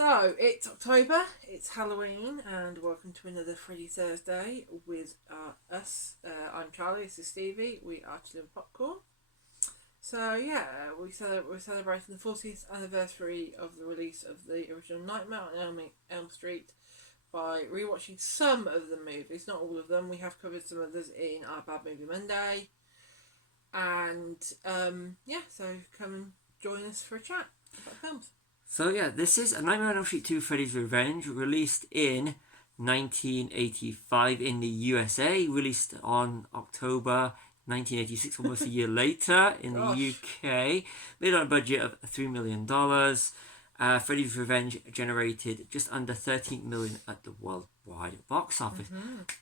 So, it's October, it's Halloween, and welcome to another Freddy Thursday with us. I'm Charlie, this is Stevie, we are Chilling Popcorn. So, yeah, we're celebrating the 40th anniversary of the release of the original Nightmare on Elm Street by rewatching some of the movies, not all of them. We have covered some others in our Bad Movie Monday. And, so come and join us for a chat about films. So yeah, this is A Nightmare on Elm Street 2 Freddy's Revenge, released in 1985 in the USA, released on October 1986, almost a year later in the UK, made on a budget of $3 million. Freddy's Revenge generated just under $13 million at the worldwide box office.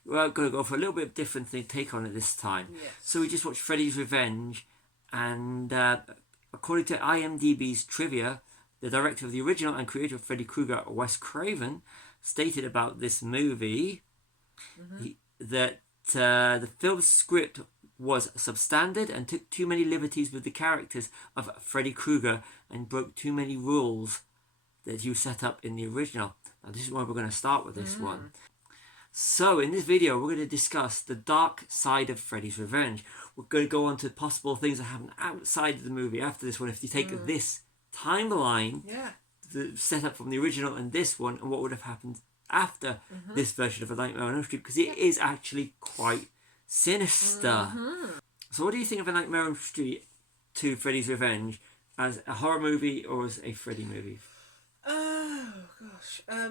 We're going to go for a little bit of different take on it this time. Yes. So we just watched Freddy's Revenge, and according to IMDb's trivia, the director of the original and creator of Freddy Krueger, Wes Craven, stated about this movie that the film's script was substandard and took too many liberties with the characters of Freddy Krueger and broke too many rules that you set up in the original. Now this is where we're going to start with this one. So in this video we're going to discuss the dark side of Freddy's Revenge. We're going to go on to possible things that happen outside of the movie after this one. If you take this timeline, the setup from the original and this one, and what would have happened after this version of A Nightmare on Elm Street, because it is actually quite sinister. So what do you think of A Nightmare on Elm Street 2 Freddy's Revenge as a horror movie or as a Freddy movie? Oh gosh, I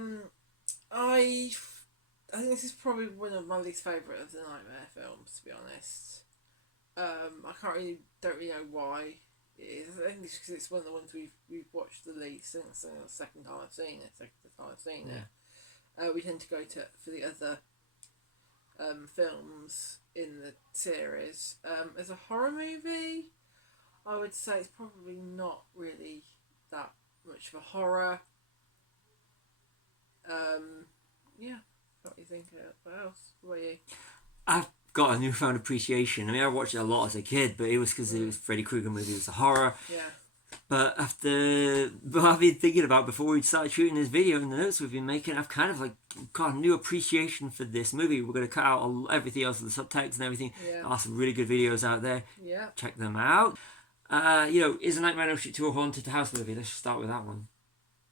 think this is probably one of my least favourite of the Nightmare films, to be honest. I don't really know why it is. I think it's because it's one of the ones we've watched the least. I think it's the second time I've seen it. We tend to go for the other films in the series. As a horror movie, I would say it's probably not really that much of a horror. What do you think? What else? What about you? I've got a newfound appreciation. I mean, I watched it a lot as a kid, but it was because it was Freddy Krueger movie, it was a horror. Yeah. But I've been thinking about before we started shooting this video and the notes we've been making, I've kind of got a new appreciation for this movie. We're going to cut out everything else, the subtext and everything. Yeah. There are some really good videos out there. Yeah. Check them out. Is A Nightmare on Elm Street 2 a haunted house movie? Let's start with that one.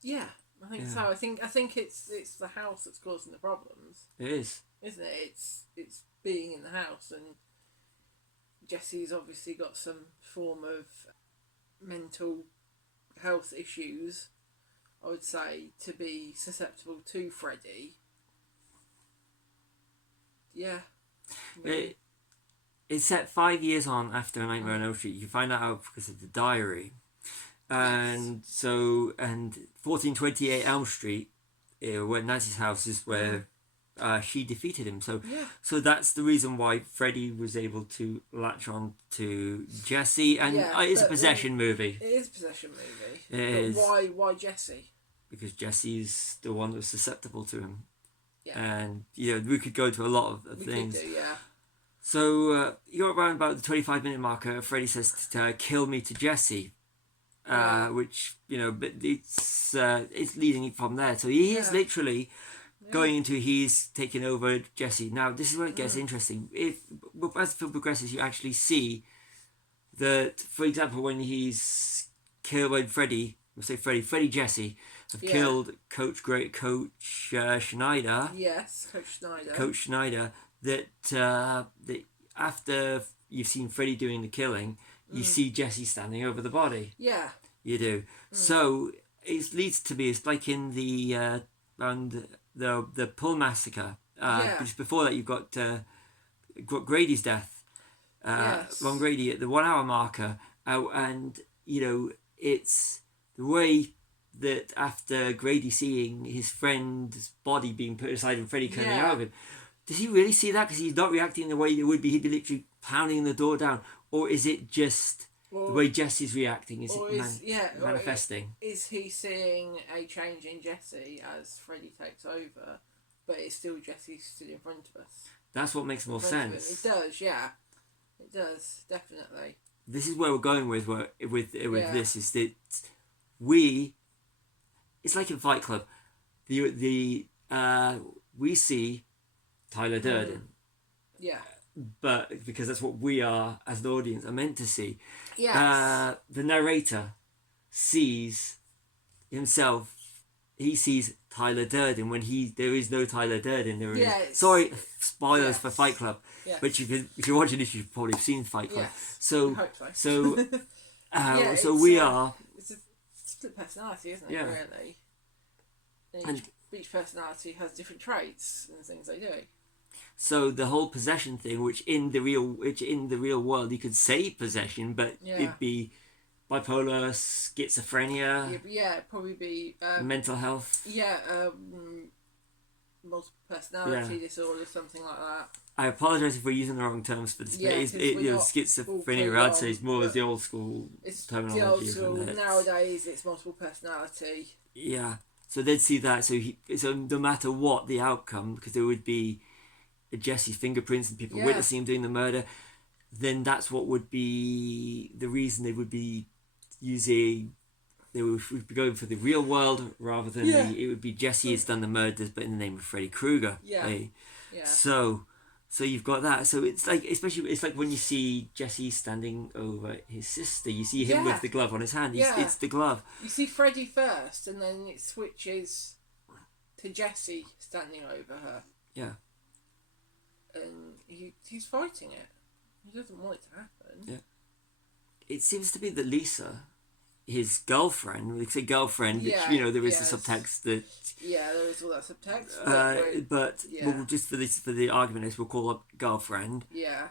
Yeah, I think so. I think it's the house that's causing the problems. It is, isn't it? It's being in the house, and Jesse's obviously got some form of mental health issues, I would say, to be susceptible to Freddy. Yeah. It's set 5 years on after A Nightmare on Elm Street. You find that out because of the diary. And 1428 Elm Street, where Nancy's house is where she defeated him. So that's the reason why Freddy was able to latch on to Jesse. And it is a possession movie. It is a possession movie. It is. Why Jesse? Because Jesse's the one that was susceptible to him. Yeah. And we could go into a lot of things. We could do, yeah. So you're around about the 25-minute marker. Freddy says to kill me to Jesse. Which but it's leading from there. So he is literally going into he's taking over Jesse. Now this is where it gets interesting. As the film progresses, you actually see that, for example, when he's killed, when Freddy Jesse have killed Coach Schneider. Yes, Coach Schneider. Coach Schneider. That after you've seen Freddy doing the killing, you see Jesse standing over the body. Yeah. You do. So it leads to me, it's like in the around the Pull Massacre. Just before that, you've got Grady's death. Ron Grady at the 1 hour marker. And, it's the way that after Grady seeing his friend's body being put aside and Freddy coming out of him, does he really see that? Because he's not reacting the way it would be. He'd be literally pounding the door down. Or is it just the way Jesse's reacting? Is it manifesting? Is he seeing a change in Jesse as Freddy takes over, but it's still Jesse stood in front of us? That's what makes more sense. It does, yeah. It does, definitely. This is where we're going with this, is that we it's like in Fight Club. We see Tyler Durden, Yeah. but because that's what we are as the audience are meant to see. Yes. The narrator sees himself. He sees Tyler Durden when there is no Tyler Durden. There is. Yeah, Sorry, spoilers yes. for Fight Club. Yes. But if you're watching this, you've probably seen Fight Club. Yes. So, I hope so, yeah, we are. It's a split personality, isn't it? Yeah. Really. And each personality has different traits and things they do. So the whole possession thing, which in the real world you could say possession, but it'd be bipolar, schizophrenia. Yeah, probably be mental health. Yeah, multiple personality disorder, something like that. I apologise if we're using the wrong terms for this, but schizophrenia. I'd say it's more as the old school terminology. The old school. Nowadays, it's multiple personality. Yeah, so they'd see that. So no matter what the outcome, because there would be Jesse's fingerprints and people witnessing him doing the murder, then that's what would be the reason they would be using. They would be going for the real world rather than it would be Jesse has done the murders, but in the name of Freddy Krueger. So you've got that. So it's like, especially, it's like when you see Jesse standing over his sister. You see him with the glove on his hand. It's the glove. You see Freddy first, and then it switches to Jesse standing over her. Yeah. And he's fighting it. He doesn't want it to happen. Yeah. It seems to be that Lisa, his girlfriend, we say girlfriend, which, there is the subtext that... Yeah, there is all that subtext. But we'll just for the argument we'll call her girlfriend. Yeah.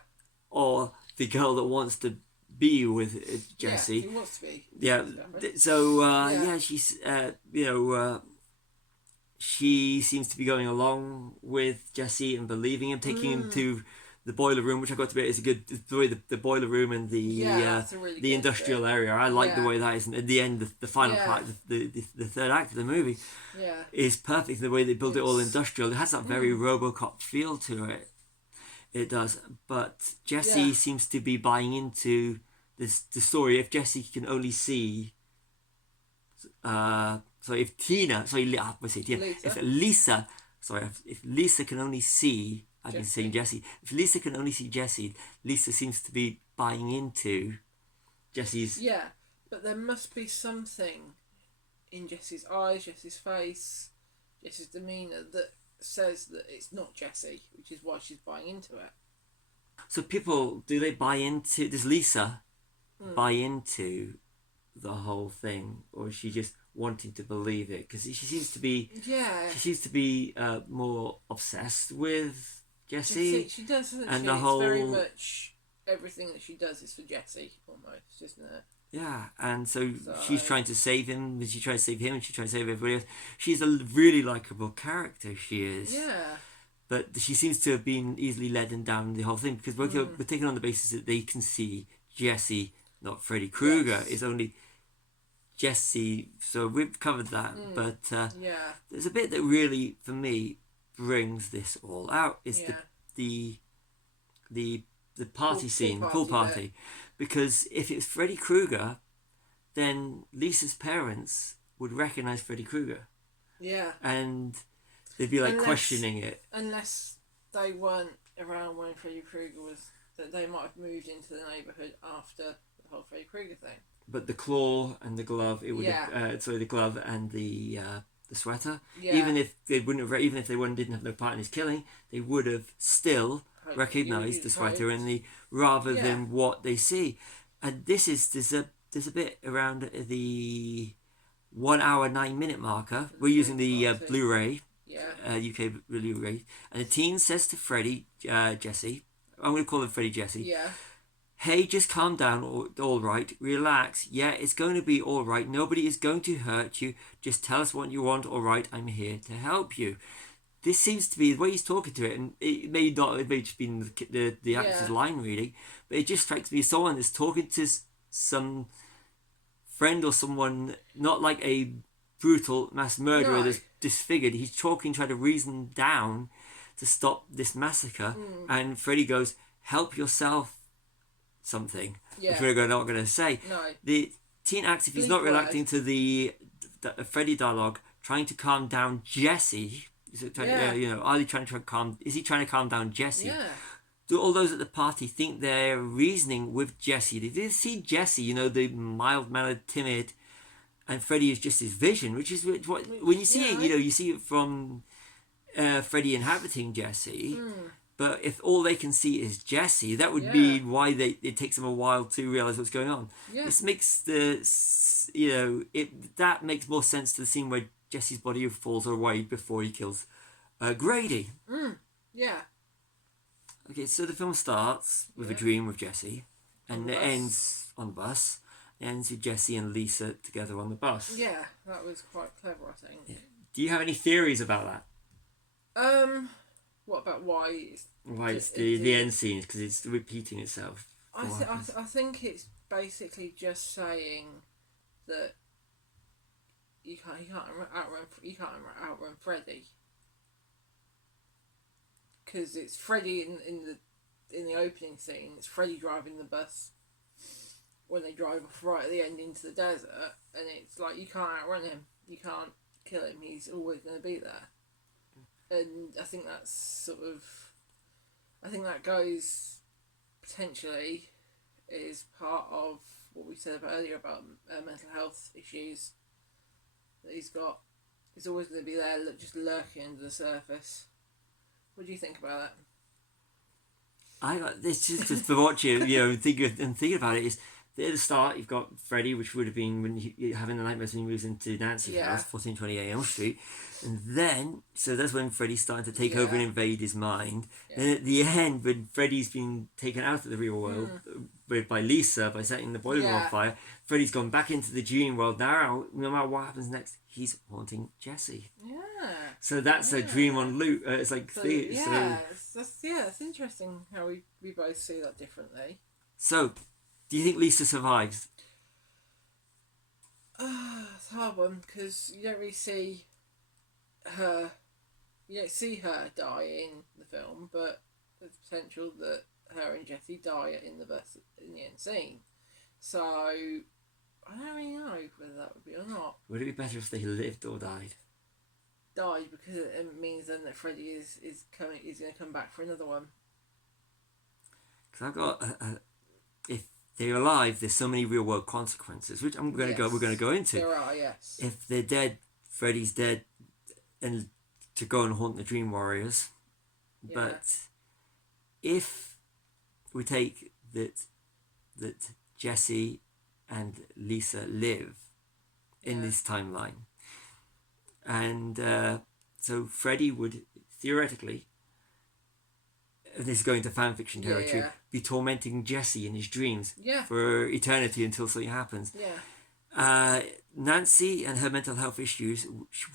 Or the girl that wants to be with Jesse. Yeah, he wants to be. Yeah. So, she's, she seems to be going along with Jesse and believing him, taking him to the boiler room, which I got to be is a good story. The boiler room and the industrial area. I like the way that is. And at the end, the final part, the third act of the movie, is perfect. The way they build it all industrial. It has that very RoboCop feel to it. It does. But Jesse seems to be buying into the story. If Jesse can only see. If Lisa can only see, I've been saying Jesse. If Lisa can only see Jesse, Lisa seems to be buying into Jesse's. Yeah, but there must be something in Jesse's eyes, Jesse's face, Jesse's demeanour that says that it's not Jesse, which is why she's buying into it. So does Lisa buy into the whole thing, or is she just wanting to believe it? Because she seems to be more obsessed with Jesse. She does, doesn't and she? The whole... It's very much everything that she does is for Jesse, almost, isn't it? Yeah, and so she's trying to save him, and she tries to save him, and she tries to save everybody else. She's a really likeable character, she is. Yeah. But she seems to have been easily led down the whole thing, because we're taking on the basis that they can see Jesse, not Freddy Krueger. It's only Jesse, so we've covered that. But there's a bit that really, for me, brings this all out. Is the party scene, the pool party. Because if it's Freddy Krueger, then Lisa's parents would recognise Freddy Krueger. Yeah. And they'd be questioning it. Unless they weren't around when Freddy Krueger was, that they might have moved into the neighbourhood after the whole Freddy Krueger thing. But the claw and the glove, the glove and the sweater. Yeah. Even if they didn't have no part in his killing, they would have still recognised the sweater rather than what they see. And there's a bit around the 1 hour 9 minute marker. We're using the Blu-ray, UK Blu-ray, and the teen says to Freddy, Jesse, I'm going to call him Freddy Jesse. Yeah. Hey, just calm down, all right, relax. Yeah, it's going to be all right. Nobody is going to hurt you. Just tell us what you want, all right? I'm here to help you. This seems to be the way he's talking to it, and it may just be the actor's line reading, but it just strikes me as someone that's talking to some friend or someone, not like a brutal mass murderer that's disfigured. He's trying to reason down to stop this massacre, and Freddy goes, help yourself, something, which we're not going to say. No. The teen acts, if he's not reacting to the Freddy dialogue, trying to calm down Jesse. Is he trying to calm? Is he trying to calm down Jesse? Yeah. Do all those at the party think they're reasoning with Jesse? They did see Jesse, the mild-mannered, timid, and Freddy is just his vision, which is what when you see it, you see it from Freddy inhabiting Jesse. But if all they can see is Jesse, that would be why it takes them a while to realize what's going on. Yeah. This makes that makes more sense to the scene where Jesse's body falls away before he kills Grady. Yeah. Okay, so the film starts with a dream with Jesse, and it ends on the bus. It ends with Jesse and Lisa together on the bus. Yeah, that was quite clever, I think. Yeah. Do you have any theories about that? What about why it's the end scenes, because it's repeating itself. I think it's basically just saying that you can't outrun Freddy, because it's Freddy in the opening scene. It's Freddy driving the bus when they drive off right at the end into the desert, and it's like you can't outrun him. You can't kill him. He's always going to be there. And I think that goes potentially is part of what we said earlier about mental health issues that he's got. He's always going to be there, just lurking under the surface. What do you think about that? I got this just for watching, thinking about it is. At the start, you've got Freddy, which would have been when you're having the nightmares when he moves into Nancy's house, 1428 Elm Street. And then, so that's when Freddy's starting to take over and invade his mind. Yeah. Then at the end, when Freddy's been taken out of the real world by Lisa, by setting the boiler on fire, Freddy's gone back into the dream world. Now, no matter what happens next, he's haunting Jesse. Yeah. So that's a dream on loop. It's like... it's interesting how we both see that differently. So... do you think Lisa survives? It's a hard one, because you don't really see her. You don't see her die in the film, but there's potential that her and Jesse die in the end scene. So I don't really know whether that would be or not. Would it be better if they lived or died? Died, because it means then that Freddy is going to come back for another one. Because I've got if they're alive, there's so many real world consequences, which we're going to go into. There are, yes. If they're dead, Freddy's dead, and to go and haunt the Dream Warriors. Yeah. But if we take that Jesse and Lisa live in this timeline, and so Freddy would theoretically, this is going to fan fiction territory, be tormenting Jesse in his dreams for eternity until something happens. Yeah. Nancy and her mental health issues,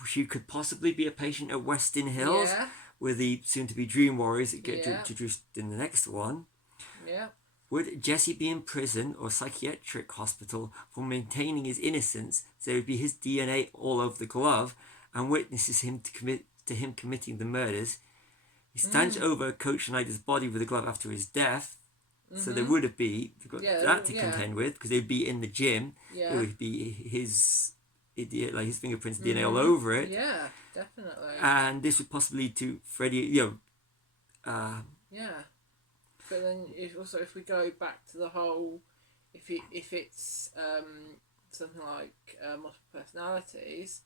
she could possibly be a patient at Westin Hills, with the soon-to-be Dream Warriors that get introduced in the next one. Yeah. Would Jesse be in prison or psychiatric hospital for maintaining his innocence, so it would be his DNA all over the glove, and witnesses him committing the murders? He stands over Coach Schneider's body with a glove after his death. So there would have been that to contend with, because they'd be in the gym. Yeah. It would be his fingerprints, DNA all over it. Yeah, definitely. And this would possibly lead to Freddy. Yeah. But then if we go back to the whole, if it's something like multiple personalities,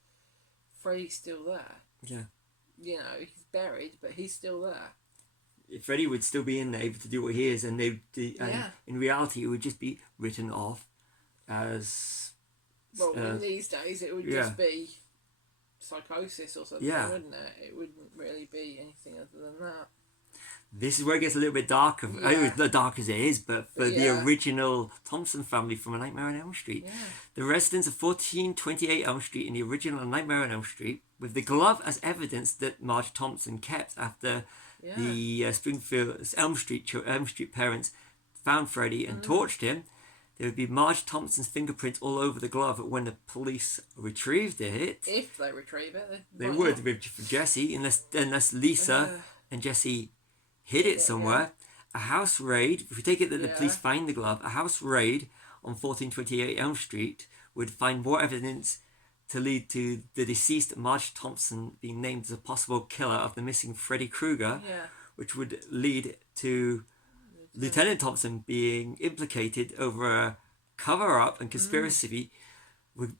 Freddy's still there. Yeah. He's buried, but he's still there. Freddy would still be in there able to do what he is, and in reality it would just be written off as... Well, in these days it would just be psychosis or something, wouldn't it? It wouldn't really be anything other than that. This is where it gets a little bit darker. I mean, not dark as it is, but for the original Thompson family from A Nightmare on Elm Street. Yeah. The residents of 1428 Elm Street in the original A Nightmare on Elm Street, with the glove as evidence that Marge Thompson kept after the Springfield Elm Street parents found Freddy and torched him. There would be Marge Thompson's fingerprints all over the glove when the police retrieved it. If they retrieve it, they would with Jesse, unless Lisa and Jesse hid it somewhere. A house raid, if we take it that the police find the glove, a house raid on 1428 Elm Street would find more evidence to lead to the deceased Marge Thompson being named as a possible killer of the missing Freddy Krueger, Yeah. which would lead to Lieutenant Thompson being implicated over a cover-up and conspiracy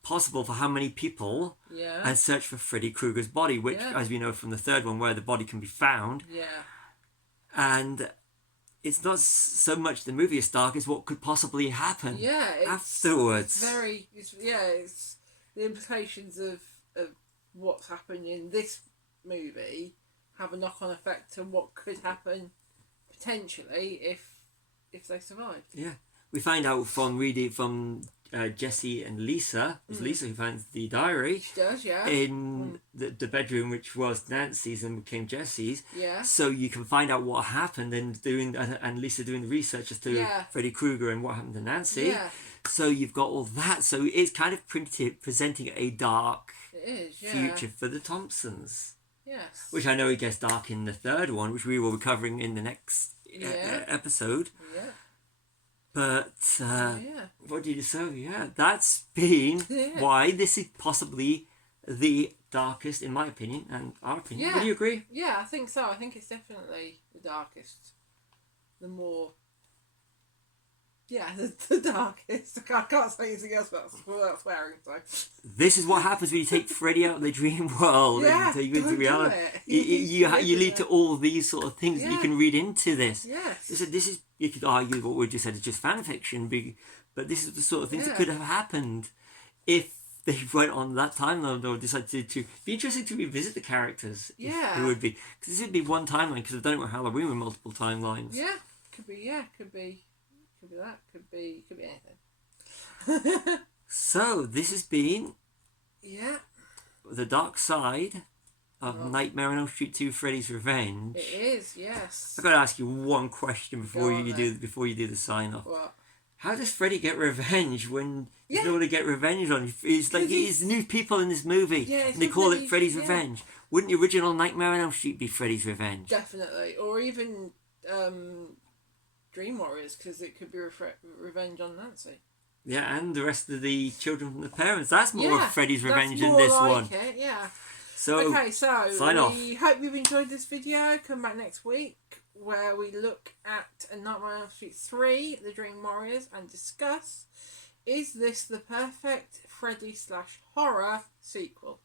possible for how many people, Yeah. and search for Freddy Krueger's body, which, as we know from the third one, where the body can be found. Yeah. And it's not so much the movie is dark as what could possibly happen afterwards. It's the implications of what's happened in this movie have a knock-on effect to what could happen potentially if they survived. Yeah, we find out from reading from Jessie and Lisa. It's Lisa who finds the diary. She does, yeah. In the bedroom, which was Nancy's and became Jessie's. Yeah. So you can find out what happened and Lisa doing the research as to Freddy Krueger and what happened to Nancy. Yeah. So you've got all that. So it's kind of presenting a dark future for the Thompsons. Yes. Which I know it gets dark in the third one, which we will be covering in the next episode. Yeah. But what did you say? Yeah, that's been why this is possibly the darkest, in my opinion, and our opinion. Yeah. Would you agree? Yeah, I think so. I think it's definitely the darkest. The more... Yeah, the darkest. I can't say anything else without swearing, so... This is what happens when you take Freddy out of the dream world and take him into reality. You lead to all these sort of things that you can read into this. Yes. This is, you could argue what we just said is just fan fiction, but this is the sort of things that could have happened if they went on that timeline or decided to be interesting to revisit the characters. Yeah. It would be. Because this would be one timeline, because I've done it with Halloween with multiple timelines. Yeah. Could be that. Could be anything. So, this has been the dark side of Nightmare on Elm Street 2 Freddy's Revenge. It is, yes. I've got to ask you one question before you do the sign off. What? How does Freddy get revenge when he's nobody to get revenge on? It's like he's new people in this movie, and they call it Freddy's Revenge. Wouldn't the original Nightmare on Elm Street be Freddy's Revenge? Definitely, or even Dream Warriors, because it could be revenge on Nancy. Yeah, and the rest of the children from the parents. That's more of Freddy's Revenge than this like one. It, yeah. So, sign off. We hope you've enjoyed this video. Come back next week where we look at A Nightmare on Elm Street 3, The Dream Warriors, and discuss, is this the perfect Freddy/horror sequel?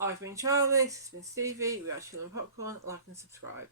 I've been Charlie, this has been Stevie. We are Chillin' Popcorn. Like and subscribe.